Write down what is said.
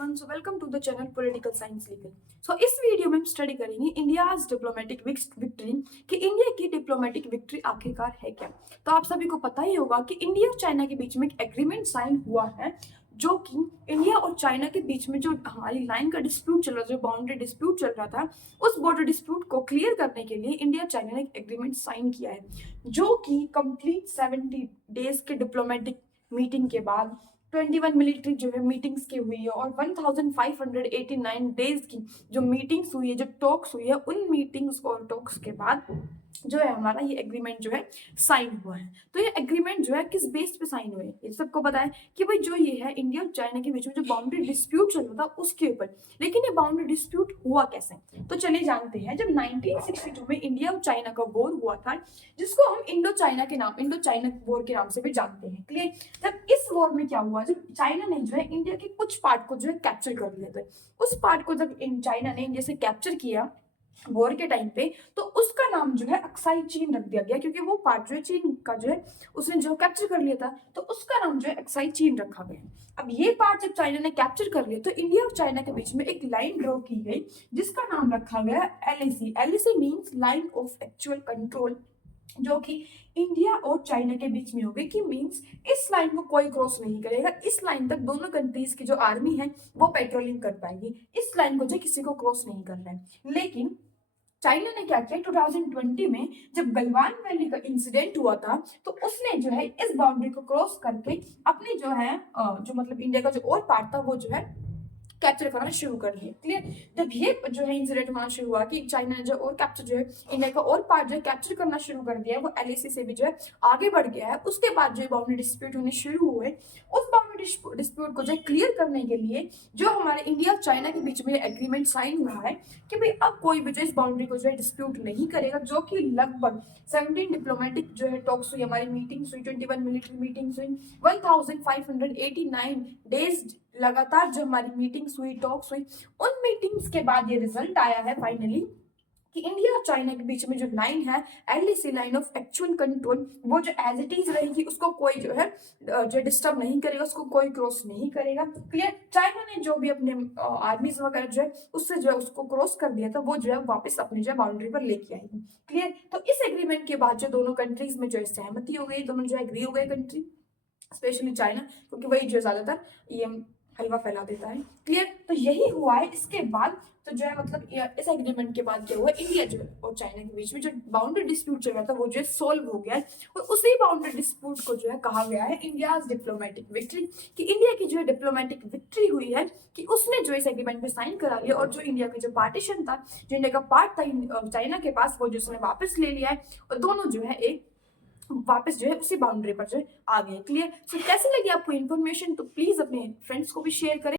everyone, so welcome to the channel Political Science Legal. So इस video में हम study करेंगे इंडियाज डिप्लोमेटिक विक्ट्री कि इंडिया की डिप्लोमेटिक विक्ट्री आखिरकार है क्या। तो आप सभी को पता ही होगा कि इंडिया और चाइना के बीच में एक एग्रीमेंट साइन हुआ है, जो कि इंडिया और चाइना के बीच में जो हमारी लाइन का डिस्प्यूट चल रहा था, जो बाउंड्री डिस्प्यूट चल रहा था, उस बॉर्डर डिस्प्यूट को क्लियर करने के लिए इंडिया चाइना ने एक एग्रीमेंट साइन किया है, जो कि कंप्लीट 70 डेज के डिप्लोमेटिक मीटिंग के बाद 21 मिलिट्री जो है मीटिंग्स की हुई है और 1589 डेज की जो मीटिंग्स हुई है, जो टॉक्स हुई है, उन मीटिंग्स और टॉक्स के बाद जो है हमारा ये एग्रीमेंट जो है साइन हुआ है। तो ये एग्रीमेंट जो है किस बेस पे साइन हुए, ये सबको पता है कि भाई जो ये है इंडिया और चाइना के बीच में जो बाउंड्री डिस्प्यूट चल रहा था उसके ऊपर। लेकिन ये बाउंड्री डिस्प्यूट हुआ कैसे, तो चलिए जानते हैं। जब 1962 में इंडिया और चाइना का वॉर हुआ था, जिसको हम इंडो चाइना वॉर के नाम से भी जानते हैं, क्लियर। जब इस वॉर में क्या हुआ, जब चाइना ने जो है इंडिया के कुछ पार्ट को जो है कैप्चर कर लिया था, उस पार्ट को जब चाइना ने इंडिया से कैप्चर किया वॉर के टाइम पे, तो उसका नाम जो है अक्साई चीन रख दिया गया, क्योंकि वो पार्ट जो है चीन का जो है उसने जो कैप्चर कर लिया था, तो उसका नाम जो है अक्साई चीन रखा गया। अब ये पार्ट जब चाइना ने कैप्चर कर लिया, तो इंडिया और चाइना के बीच में एक लाइन ड्रॉ की गई, जिसका नाम रखा गया LAC. LAC means line of actual control, जो कि इंडिया और चाइना के बीच में होगी, कि मींस इस लाइन को कोई क्रॉस नहीं करेगा। इस लाइन तक दोनों कंट्रीज की जो आर्मी है वो पेट्रोलिंग कर पाएगी, इस लाइन को जो किसी को क्रॉस नहीं करना है। लेकिन चाइना ने क्या किया, 2020 में जब गलवान वैली का इंसिडेंट हुआ था, तो उसने जो है इस बाउंड्री को क्रॉस करके अपने जो है जो मतलब इंडिया का जो और पार्ट था वो जो है कैप्चर करना शुरू कर दिया, क्लियर। जब ये जो है इंसिडेंट होना शुरू हुआ कि चाइना ने जो और कैप्चर जो है इंडिया का और पार्ट जो है कैप्चर करना शुरू कर दिया है, वो एलएसी से भी जो है आगे बढ़ गया है। उसके बाद जो बाउंड्री डिस्प्यूट होने शुरू हुए, उस बाउंड्री डिस्प्यूट को जो है क्लियर करने के लिए जो हमारे इंडिया और चाइना के बीच में एग्रीमेंट साइन हुआ है कि भाई अब कोई भी जो इस बाउंड्री को जो है डिस्प्यूट नहीं करेगा, जो कि लगभग 17 डिप्लोमेटिक जो है टॉक्स हुई, हमारी मीटिंग्स हुई, 21 मिलिट्री मीटिंग्स हुई, 1589 डेज लगातार जो हमारी मीटिंग्स हुई, टॉक्स हुई, उन मीटिंग्स के बाद ये रिजल्ट आया है फाइनली कि इंडिया और चाइना के बीच में जो लाइन है LDC, line of actual control, वो जो एज इट इज रहेगी, उसको कोई जो है जो डिस्टर्ब नहीं करेगा, उसको कोई क्रॉस नहीं करेगा, क्लियर। चाइना ने जो भी अपने आर्मीज वगैरह जो है उससे जो है उसको क्रॉस कर दिया था, वो जो है वापस अपनी जो है बाउंड्री पर लेके आएगी, क्लियर। तो इस एग्रीमेंट के बाद जो दोनों कंट्रीज में जो है सहमति हो गई, दोनों जो एग्री हो गए कंट्री, स्पेशली चाइना, क्योंकि वही जो ज्यादातर ये हलवा फैला देता है, क्लियर। तो यही हुआ है। इसके बाद तो जो है मतलब इस एग्रीमेंट के बाद क्या हुआ, इंडिया जो है और चाइना के बीच में जो बाउंड्री डिस्प्यूट चल रहा था वो जो है सोल्व हो गया है, और उसी बाउंड्री डिस्प्यूट को जो है कहा गया है इंडियाज डिप्लोमेटिक विक्ट्री, कि इंडिया की जो है डिप्लोमेटिक विक्ट्री हुई है, कि उसने जो इस एग्रीमेंट में साइन करा लिया, और जो इंडिया का जो पार्टीशन था, जो इंडिया का पार्ट था चाइना के पास, वो जो उसने वापस ले लिया है, और दोनों जो है एक वापस जो है उसी बाउंड्री पर जो है आ गए, क्लियर। सो कैसे लगी आपको इन्फॉर्मेशन, तो प्लीज अपने फ्रेंड्स को भी शेयर करें।